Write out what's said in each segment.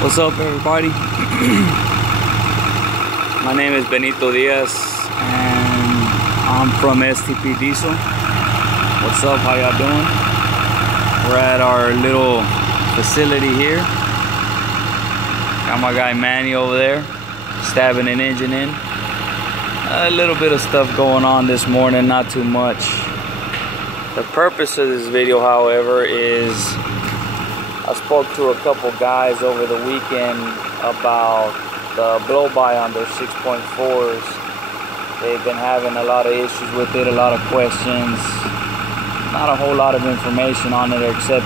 What's up, everybody? My name is Benito Diaz and I'm from STPDIESEL. What's up? How y'all doing? We're at our little facility here. Got my guy Manny over there stabbing an engine in. A little bit of stuff going on this morning, not too much. The purpose of this video, however, is I spoke to a couple guys over the weekend about the blow-by on their 6.4s. They've been having a lot of issues with it, a lot of questions. Not a whole lot of information on it except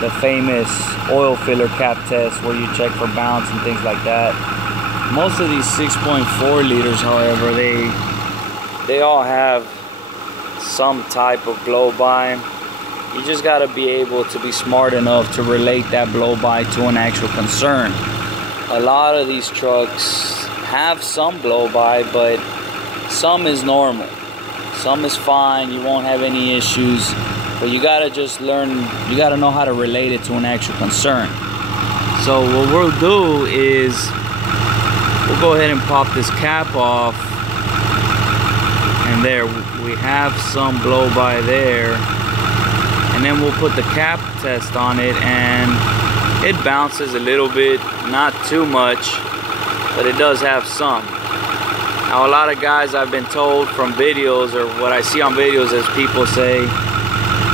the famous oil filler cap test where you check for bounce and things like that. Most of these 6.4 liters, however, they all have some type of blow-by. You just got to be able to be smart enough to relate that blow-by to an actual concern. A lot of these trucks have some blow-by, but some is normal. Some is fine, you won't have any issues, but you got to just learn, you got to know how to relate it to an actual concern. So what we'll do is we'll go ahead and pop this cap off, and there we have some blow-by there. And then we'll put the cap test on it, and it bounces a little bit, not too much, but it does have some. Now a lot of guys, I've been told from videos, or what I see on videos, is people say,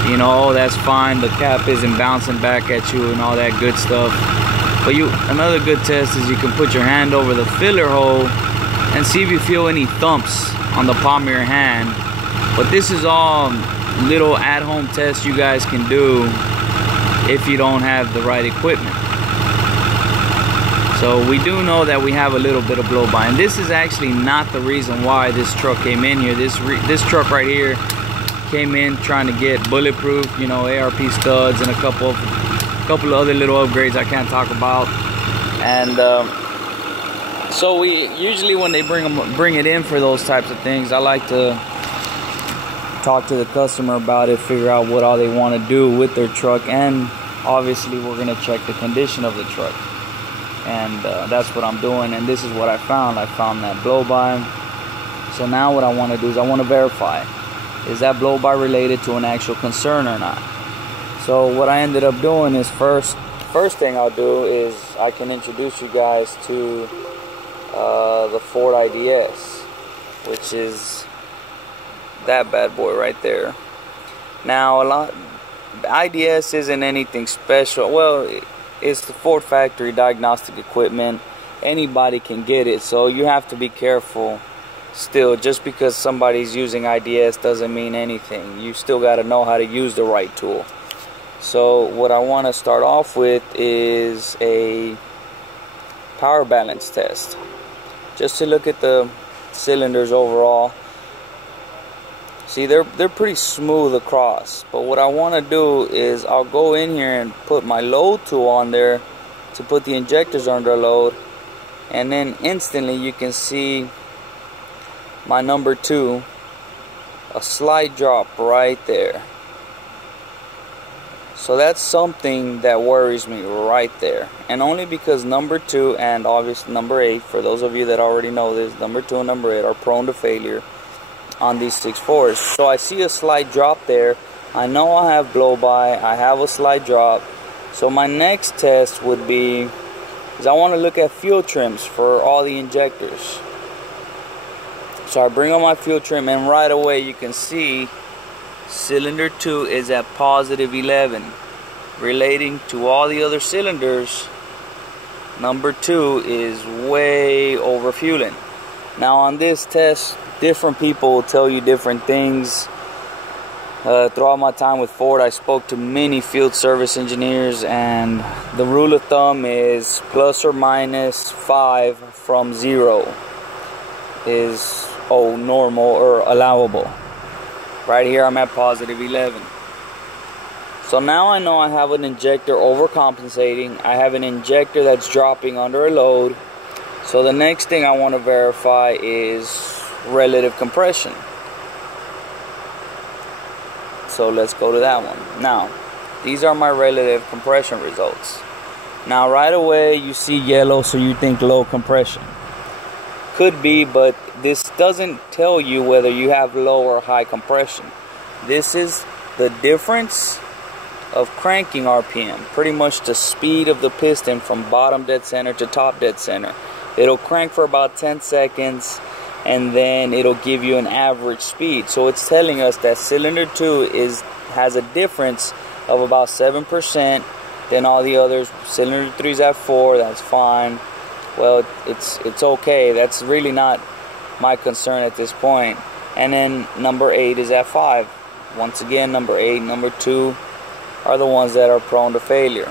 you know, oh, that's fine, the cap isn't bouncing back at you and all that good stuff. But another good test is you can put your hand over the filler hole and see if you feel any thumps on the palm of your hand. But this is all little at-home tests you guys can do if you don't have the right equipment. So we do know that we have a little bit of blow-by, and this is actually not the reason why this truck came in here. This truck right here came in trying to get bulletproof, you know, ARP studs and a couple of other little upgrades I can't talk about. And so we usually, when they bring it in for those types of things, I like to talk to the customer about it, figure out what all they want to do with their truck, and obviously we're going to check the condition of the truck. And that's what I'm doing, and this is what I found. I found that blow-by. So now what I want to do is I want to verify, is that blow-by related to an actual concern or not? So what I ended up doing is first thing I'll do is I can introduce you guys to the Ford IDS, which is that bad boy right there. Now the IDS isn't anything special. Well, it's the Ford factory diagnostic equipment. Anybody can get it, so you have to be careful. Still, just because somebody's using IDS doesn't mean anything. You still got to know how to use the right tool. So what I want to start off with is a power balance test, just to look at the cylinders overall. See, they're pretty smooth across, but what I want to do is I'll go in here and put my load tool on there to put the injectors under load, and then instantly you can see my number 2, a slight drop right there. So that's something that worries me right there, and only because number 2 and obviously number 8, for those of you that already know this, number 2 and number 8 are prone to failure on these 6.4s. So I see a slight drop there. I know I have blow-by, I have a slight drop. So my next test would be, is I want to look at fuel trims for all the injectors. So I bring on my fuel trim, and right away you can see cylinder 2 is at positive 11. Relating to all the other cylinders, number 2 is way over fueling. Now on this test, different people will tell you different things. Throughout my time with Ford, I spoke to many field service engineers, and the rule of thumb is plus or minus 5 from 0 is normal or allowable. Right here I'm at positive 11. So now I know I have an injector overcompensating. I have an injector that's dropping under a load. So the next thing I want to verify is relative compression. So let's go to that one. Now, these are my relative compression results. Now right away you see yellow, so you think low compression. Could be, but this doesn't tell you whether you have low or high compression. This is the difference of cranking RPM, pretty much the speed of the piston from bottom dead center to top dead center. It'll crank for about 10 seconds and then it'll give you an average speed. So it's telling us that cylinder 2 has a difference of about 7% than all the others. Cylinder 3 is at 4, that's fine. Well, it's okay. That's really not my concern at this point. And then number 8 is at 5. Once again, number 8, number 2 are the ones that are prone to failure.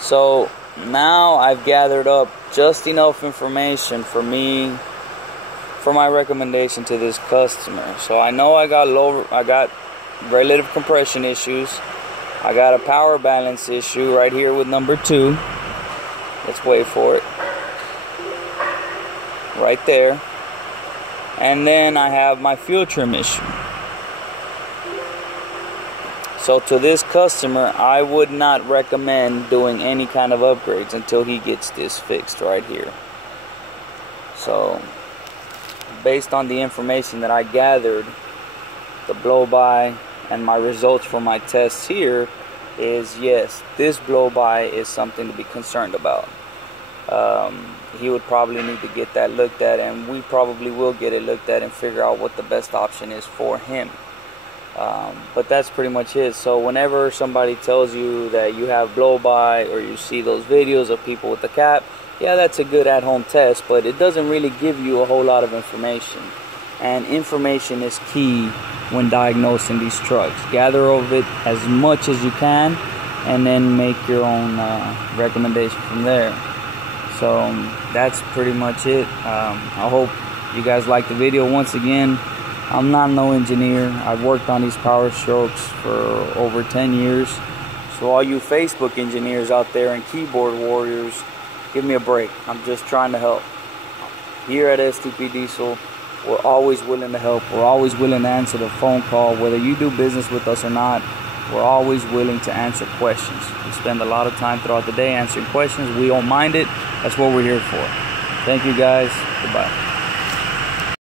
So now I've gathered up just enough information for my recommendation to this customer. So I know I got relative compression issues. I got a power balance issue right here with number 2. Let's wait for it. Right there. And then I have my fuel trim issue. So to this customer, I would not recommend doing any kind of upgrades until he gets this fixed right here. So based on the information that I gathered, the blow-by and my results from my tests here is, yes, this blow-by is something to be concerned about. He would probably need to get that looked at, and we probably will get it looked at and figure out what the best option is for him. But that's pretty much it. So whenever somebody tells you that you have blow-by, or you see those videos of people with the cap, yeah, that's a good at-home test, but it doesn't really give you a whole lot of information. And information is key when diagnosing these trucks. Gather of it as much as you can, and then make your own recommendation from there. So that's pretty much it. I hope you guys liked the video. Once again, I'm not no engineer. I've worked on these Powerstrokes for over 10 years. So all you Facebook engineers out there and keyboard warriors, give me a break. I'm just trying to help. Here at STP Diesel, we're always willing to help. We're always willing to answer the phone call. Whether you do business with us or not, we're always willing to answer questions. We spend a lot of time throughout the day answering questions. We don't mind it. That's what we're here for. Thank you guys. Goodbye.